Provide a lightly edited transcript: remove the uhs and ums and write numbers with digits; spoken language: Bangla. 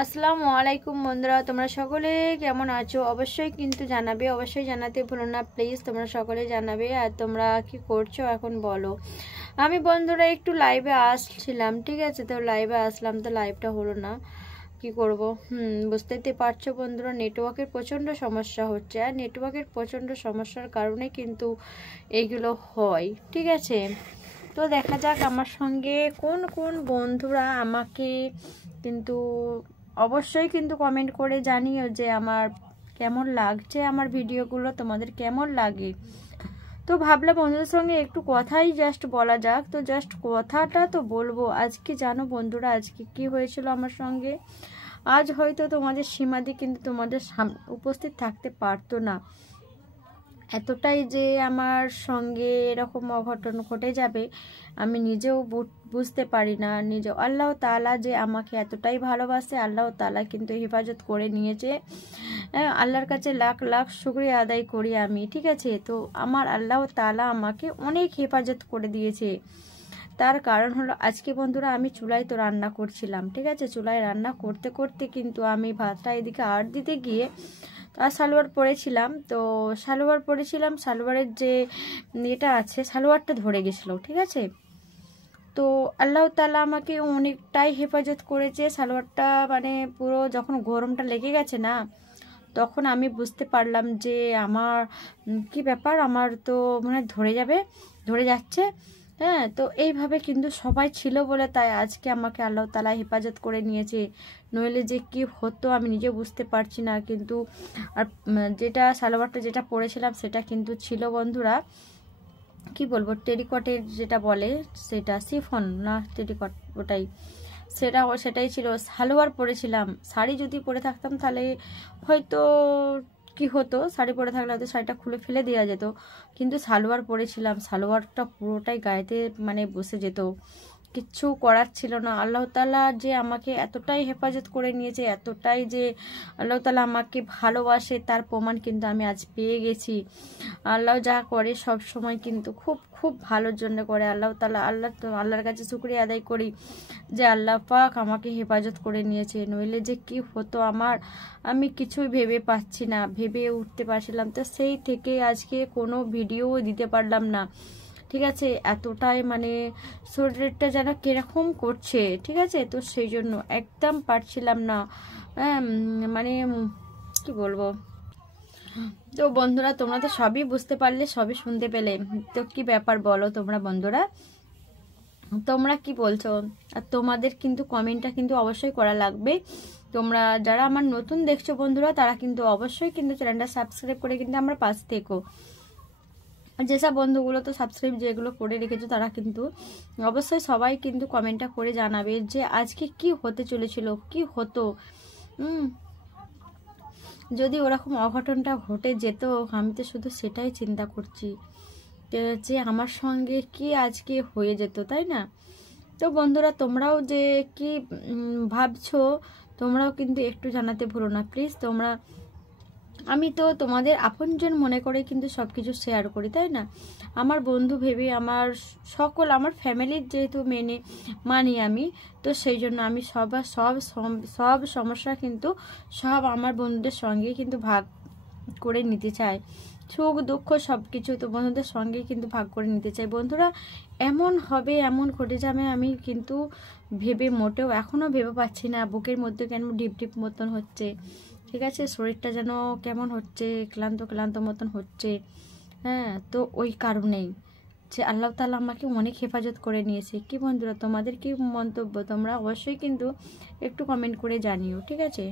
আসসালামু আলাইকুম বন্ধুরা, তোমরা সকলে কেমন আছো? অবশ্যই কিন্তু জানাবে, অবশ্যই জানাতে ভুলো না প্লিজ। তোমরা সকলে জানাবে। আর তোমরা কি করছো এখন বলো। আমি বন্ধুরা একটু লাইভে আসছিলাম, ঠিক আছে? তো লাইভে আসলাম, তো লাইভটা হলো না, কি করব। বুঝতেই তো পারছো বন্ধুরা, নেটওয়ার্কের প্রচণ্ড সমস্যা হচ্ছে। আর নেটওয়ার্কের প্রচণ্ড সমস্যার কারণে কিন্তু এইগুলো হয়, ঠিক আছে? তো দেখা যাক আমার সঙ্গে কোন কোন বন্ধুরা আমাকে কিন্তু অবশ্যই কিন্তু কমেন্ট করে জানিও যে আমার কেমন লাগছে, আমার ভিডিওগুলো তোমাদের কেমন লাগে। তো ভাবলাম বন্ধুদের সঙ্গে একটু কথাই জাস্ট বলা যাক। তো জাস্ট কথাটা তো বলবো। আজকে জানো বন্ধুরা, আজকে কি হয়েছিল আমার সঙ্গে। আজ হয়তো তোমাদের সীমাদি কিন্তু তোমাদের উপস্থিত থাকতে পারতো না। এতটাই যে আমার সঙ্গে এরকম অঘটন ঘটে যাবে আমি নিজেও বুঝতে পারি না। নিজেও আল্লাহ তাআলা যে আমাকে এতটাই ভালোবাসে, আল্লাহ তাআলা কিন্তু হেফাজত করে নিয়েছে। আল্লাহর কাছে লাখ লাখ শুকরিয়া আদায় করি আমি, ঠিক আছে? তো আমার আল্লাহ তাআলা আমাকে অনেক হেফাজত করে দিয়েছে। তার কারণ হলো আজকে বন্ধুরা আমি চুলায় তো রান্না করছিলাম, ঠিক আছে? চুলায় রান্না করতে করতে কিন্তু আমি ভাতটা এদিকে আড় দিতে গিয়ে আর সালোয়ার পরেছিলাম। তো সালোয়ারের যে এটা আছে, সালোয়ারটা ধরে গেছিলো, ঠিক আছে? তো আল্লাহ তাআলা আমাকে অনেকটাই হেফাজত করেছে। সালোয়ারটা মানে পুরো যখন গরমটা লেগে গেছে না, তখন আমি বুঝতে পারলাম যে আমার কি ব্যাপার, আমার তো মানে ধরে যাচ্ছে। হ্যাঁ, তো এইভাবে কিন্তু সবাই ছিল বলে তাই আজকে আমাকে আল্লাহ তাআলা হেফাজত করে নিয়েছে। নইলে যে কি হতো আমি নিজে বুঝতে পারছি না। কিন্তু আর যেটা সালোয়ারটা যেটা পরেছিলাম সেটা কিন্তু ছিল বন্ধুরা, কি বলবো, টেরিকটের যেটা বলে, সেটা শিফন না টেরিকট, সেটাই ছিল। সালোয়ার পরেছিলাম। শাড়ি যদি পরে থাকতাম তাহলে হয়তো কি হতো, শাড়ি পরে থাকলে হয়তো শাড়িটা খুলে ফেলে দেওয়া যেত। কিন্তু সালোয়ার পরেছিলাম, সালোয়ারটা পুরোটাই গায়েতে মানে বসে যেত, কিচ্ছু করার ছিল না। আল্লাহ তাআলা যে আমাকে এতটাই হেফাজত করে নিয়েছে, এতটাই যে আল্লাহ তাআলা আমাকে ভালোবাসে তার প্রমাণ কিন্তু আমি আজ পেয়ে গেছি। আল্লাহ যা করে সব সময় কিন্তু খুব খুব ভালোর জন্য করে। আল্লাহর কাছে শুকরিয়া আদায় করি যে আল্লাহ পাক আমাকে হেফাজত করে নিয়েছে। নইলে যে কি হতো আমার, আমি কিছুই ভেবে পাচ্ছি না, ভেবে উঠতে পারছিলাম। তো সেই থেকে আজকে কোনো ভিডিও দিতে পারলাম না, ঠিক আছে? এতটাই মানে শরীরটা যেন কিরকম করছে, ঠিক আছে? তো সেই জন্য একদম পারছিলাম না। মানে কি বলবো। তো বন্ধুরা তোমরা তো সবই বুঝতে পারলে, সবই শুনতে পেলে। তো কি ব্যাপার বলো তোমরা বন্ধুরা, তোমরা কি বলছো? আর তোমাদের কিন্তু কমেন্টটা কিন্তু অবশ্যই করা লাগবে। তোমরা যারা আমার নতুন দেখছো বন্ধুরা, তারা কিন্তু অবশ্যই কিন্তু চ্যানেলটা সাবস্ক্রাইব করে কিন্তু আমার পাশ থেকো। যেসব বন্ধুগুলো তো সাবস্ক্রাইব যেগুলো করে রেখেছো তারা কিন্তু অবশ্যই সবাই কিন্তু কমেন্টটা করে জানাবে যে আজকে কি হতে চলেছিল, কি হতো। যদি ওরকম অঘটনটা ঘটে যেত, আমি তো শুধু সেটাই চিন্তা করছি যে আমার সঙ্গে কি আজকে হয়ে যেত, তাই না? তো বন্ধুরা তোমরাও যে কি ভাবছো, তোমরাও কিন্তু একটু জানাতে ভুলো না প্লিজ। আমি তো তোমাদের আপনজন মনে করে কিন্তু সব কিছু শেয়ার করি, তাই না? আমার বন্ধু ভেবে, আমার ফ্যামিলির যেহেতু মানি আমি, তো সেই জন্য আমি সব সমস্যা কিন্তু সব আমার বন্ধুদের সঙ্গে কিন্তু ভাগ করে নিতে চাই। সুখ দুঃখ সব কিছু তো বন্ধুদের সঙ্গে কিন্তু ভাগ করে নিতে চাই। বন্ধুরা এমন হবে, এমন ঘটে যাবে আমি কিন্তু মোটেও এখনও ভেবে পাচ্ছি না। বুকের মধ্যে কেন ডিপ ডিপ মতন হচ্ছে, ঠিক আছে? শরীরটা যেন কেমন হচ্ছে, ক্লান্ত ক্লান্ত মতন হচ্ছে। হ্যাঁ, তো ওই কারণেই যে আল্লাহ তাআলা আমাকে অনেক হেফাজত করে নিয়েছে। কি বন্ধুরা তোমাদের কি মন্তব্য, তোমরা অবশ্যই কিন্তু একটু কমেন্ট করে জানিও, ঠিক আছে?